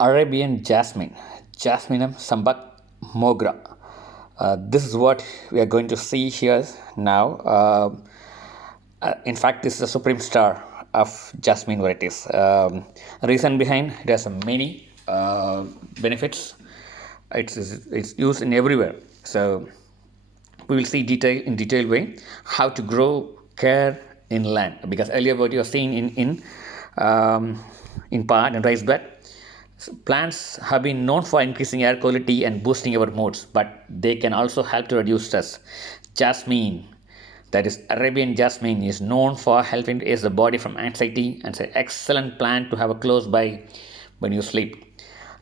Arabian Jasmine, Jasminum sambac mogra. This is what we are going to see here now. In fact, this is the supreme star of jasmine varieties. Reason behind it has many benefits. It's used in everywhere. So we will see in detailed way how to grow, care in land, because earlier what you have seen in pot and raised bed, plants have been known for increasing air quality and boosting our moods, but they can also help to reduce stress. Jasmine, that is Arabian jasmine, is known for helping to ease the body from anxiety, and it's an excellent plant to have a close by when you sleep.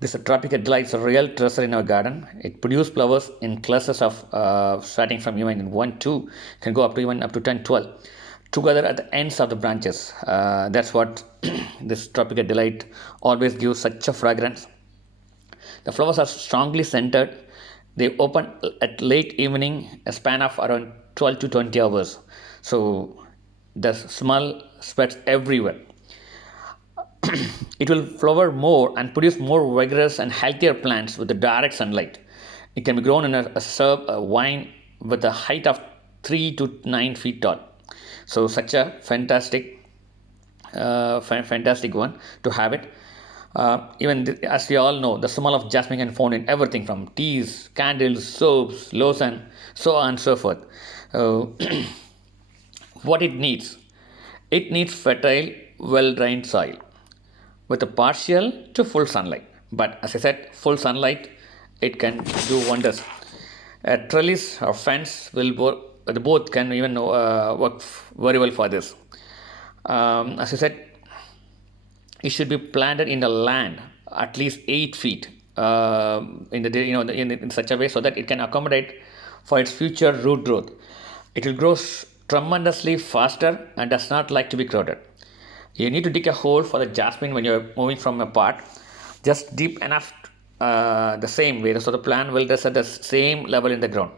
This tropical delight is a real treasure in our garden. It produces flowers in clusters of starting from even 1, 2, can go up to even up to 10, 12, together at the ends of the branches. That's what this tropical delight always gives such a fragrance. The flowers are strongly scented. They open at late evening, a span of around 12 to 20 hours. So the smell spreads everywhere. It will flower more and produce more vigorous and healthier plants with the direct sunlight. It can be grown in a shrub, a vine with a height of 3 to 9 feet tall. So such a fantastic one to have it. As we all know, the smell of jasmine can be found in everything from teas, candles, soaps, lotion, so on and so forth. What it needs? It needs fertile, well-drained soil with a partial to full sunlight. But as I said, full sunlight, it can do wonders. A trellis or fence will both can even work very well for this. As I said, it should be planted in the land at least 8 feet in such a way so that it can accommodate for its future root growth. It will grow tremendously faster and does not like to be crowded. You need to dig a hole for the jasmine when you're moving from a pot, just deep enough the same way so the plant will rest at the same level in the ground.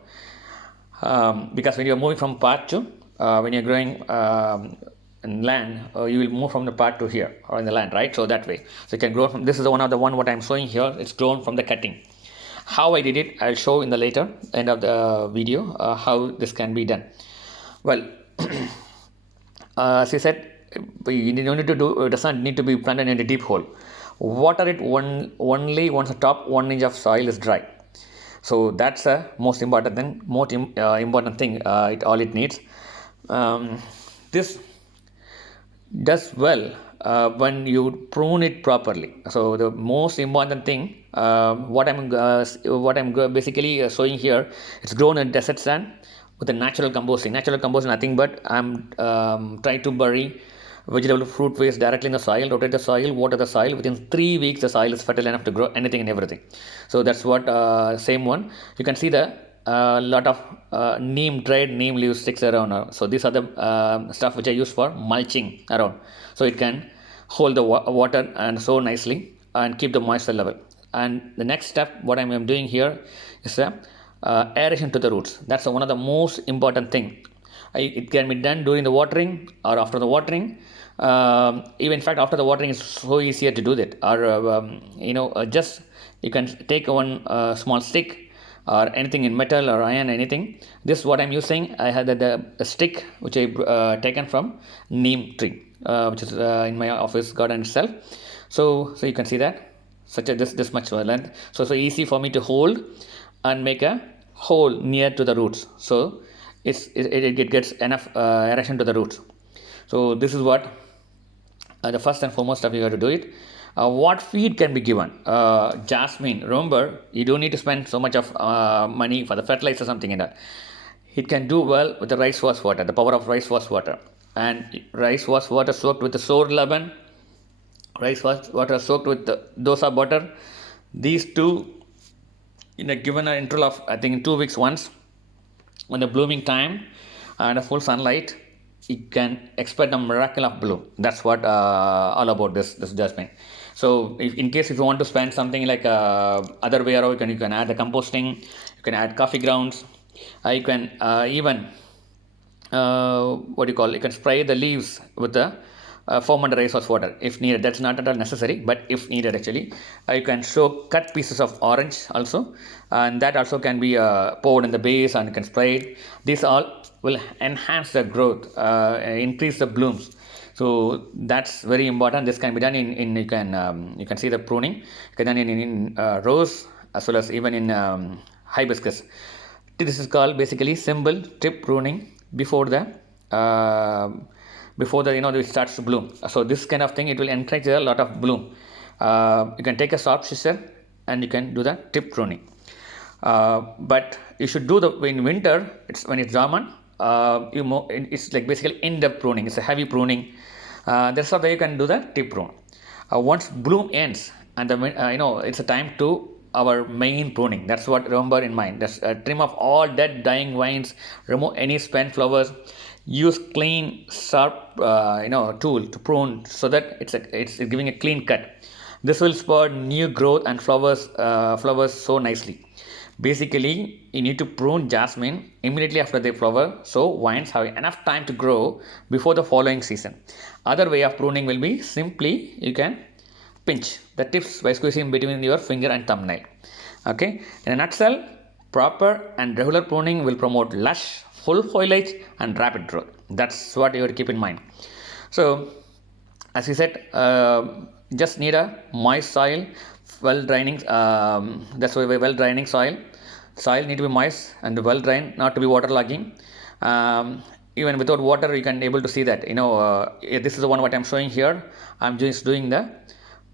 Because when you're moving from pot to when you're growing in land, you will move from the pot to here or in the land, right? So that way, so you can grow from. This is one of the one what I'm showing here. It's grown from the cutting. How I did it, I'll show in the later end of the video how this can be done. Well, as I said, you don't need to do. It doesn't need to be planted in a deep hole. Water it only once the top 1 inch of soil is dry. So that's the most important thing. All it needs. This does well when you prune it properly. So the most important thing, what I'm basically showing here, it's grown in desert sand with the natural composting. Natural composting, nothing but I'm trying to bury vegetable fruit waste directly in the soil, rotate the soil, water the soil. Within 3 weeks, the soil is fertile enough to grow anything and everything. So that's what same one. You can see the lot of dried neem leaves sticks around. So these are the stuff which I use for mulching around. So it can hold the water and so nicely and keep the moisture level. And the next step, what I'm doing here is aeration to the roots. That's one of the most important thing. It can be done during the watering or after the watering. Even in fact, after the watering, it's so easier to do that. Or just you can take one small stick or anything in metal or iron, anything. This is what I'm using. I had the stick which I taken from neem tree, which is in my office garden itself. So you can see that this much length. So easy for me to hold and make a hole near to the roots. So it gets enough aeration to the roots. So this is what the first and foremost step you have to do it. What feed can be given? Jasmine, remember, you don't need to spend so much of money for the fertilizer or something in that. It can do well with the rice wash water, the power of rice wash water. And rice wash water soaked with the sour lemon, rice wash water soaked with the dosa butter. These two, in a given interval of, I think, in 2 weeks once, when the blooming time and a full sunlight, you can expect a miracle of bloom. That's what all about this jasmine. So in case if you want to spend something like other way around, you can add the composting, you can add coffee grounds, you can even you can spray the leaves with the form under ice or water if needed. That's not at all necessary, but if needed, actually, you can cut pieces of orange also, and that also can be poured in the base and you can spray it. These all will enhance the growth, increase the blooms. So that's very important. This can be done in you can see the pruning. You can done in rose as well as even in hibiscus. This is called basically simple tip pruning before the it starts to bloom. So this kind of thing, it will encourage a lot of bloom. You can take a sharp scissor and you can do the tip pruning. But you should do in winter. It's when it's dormant. It's like basically in-depth pruning. It's a heavy pruning. That's how you can do the tip prune. Once bloom ends and it's a time to our main pruning. That's what remember in mind. That's trim off all dead dying vines, remove any spent flowers, use clean sharp tool to prune so that it's giving a clean cut. This will spur new growth and flowers so nicely. Basically, you need to prune jasmine immediately after they flower so vines have enough time to grow before the following season. Other way of pruning will be simply you can pinch the tips by squeezing between your finger and thumbnail. Okay, in a nutshell, proper and regular pruning will promote lush, full foliage and rapid growth. That's what you have to keep in mind. So, as we said, just need a moist soil, well draining. That's why well draining soil. Soil need to be moist and well drained, not to be waterlogging. Even without water, you can able to see that. This is the one what I'm showing here. I'm just doing the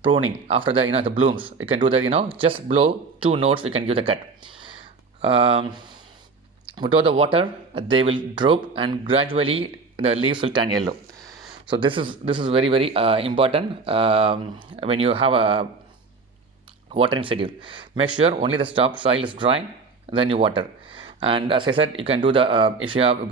pruning after the blooms. You can do that. Just blow 2 notes. You can give the cut. Without the water, they will drop and gradually the leaves will turn yellow. So this is very very important when you have a watering schedule. Make sure only the top soil is dry, then you water. And as I said, you can do the if you have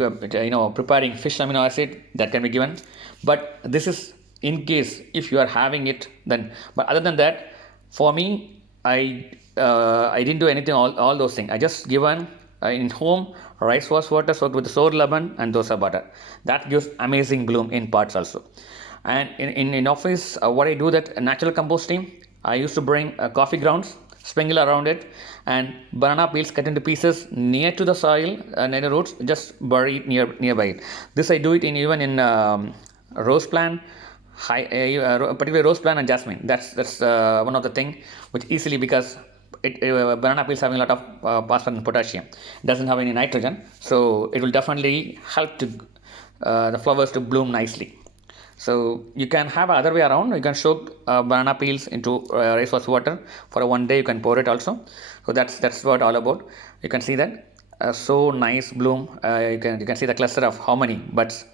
preparing fish amino acid, that can be given. But this is in case if you are having it, then. But other than that, for me, I didn't do anything all those things. I just given in home rice water soaked with sour lemon and dosa butter. That gives amazing bloom in pots also. And in office, what I do that natural composting. I used to bring coffee grounds, sprinkle around it, and banana peels cut into pieces near to the soil and near the roots, just bury it nearby it. This I do it even in rose plant, particularly rose plant and jasmine. That's one of the thing which easily, because banana peels having a lot of phosphorus and potassium, doesn't have any nitrogen, so it will definitely help to the flowers to bloom nicely. So you can have other way around. You can soak banana peels into rice water for 1 day. You can pour it also. So that's what all about. You can see that so nice bloom. You can see the cluster of how many buds.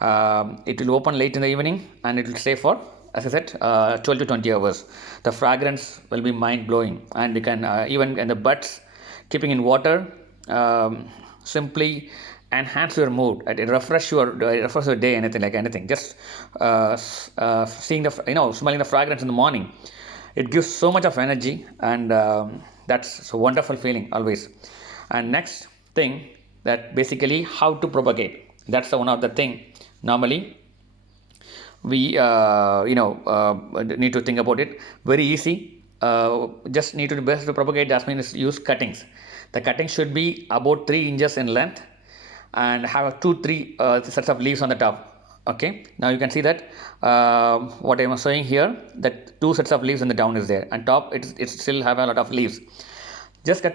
It will open late in the evening and it will stay for, as I said, 12 to 20 hours. The fragrance will be mind blowing, and you can even in the buds, keeping in water, simply enhance your mood. It refresh your day, anything. Just seeing smelling the fragrance in the morning, it gives so much of energy, and that's a wonderful feeling always. And next thing, that basically how to propagate. That's the one of the thing normally we need to think about it. Very easy. Just need to best to propagate jasmine is use cuttings. The cuttings should be about 3 inches in length and have 2-3 sets of leaves on the top. Okay, now you can see that what I am showing here, that 2 sets of leaves in the down is there, and top it still have a lot of leaves. Just cut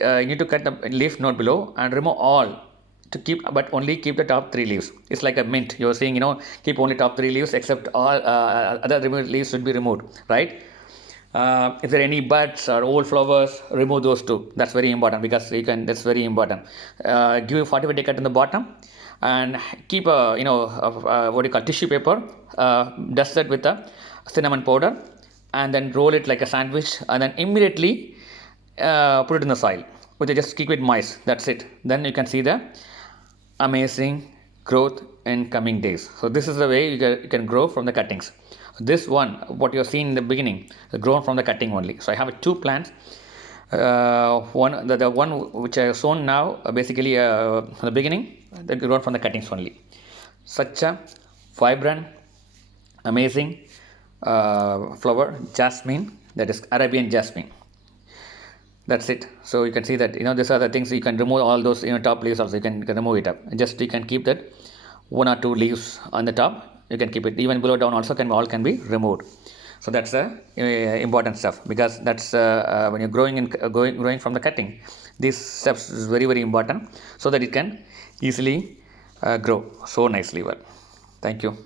you need to cut the leaf node below and remove all to keep, but only keep the top 3 leaves. It's like a mint. You're saying keep only top 3 leaves, except all other removed leaves should be removed, right? If there are any buds or old flowers, remove those too. That's very important, because that's very important. Give a 45-day cut in the bottom, and keep what you call tissue paper, dusted with a cinnamon powder, and then roll it like a sandwich, and then immediately put it in the soil. Just keep it moist. That's it. Then you can see the amazing growth in coming days. So this is the way you can grow from the cuttings. This one, what you're seeing in the beginning, is grown from the cutting only. So I have 2 plants. The one which I have shown now, basically from the beginning, they grown from the cuttings only. Such a vibrant, amazing flower, jasmine, that is Arabian jasmine. That's it. So you can see that these are the things you can remove, all those top leaves also you can remove it up. Just you can keep that one or two leaves on the top, you can keep it. Even below down also can be removed. So that's important stuff, because that's when you're growing from the cutting, these steps is very very important, so that it can easily grow so nicely well. Thank you.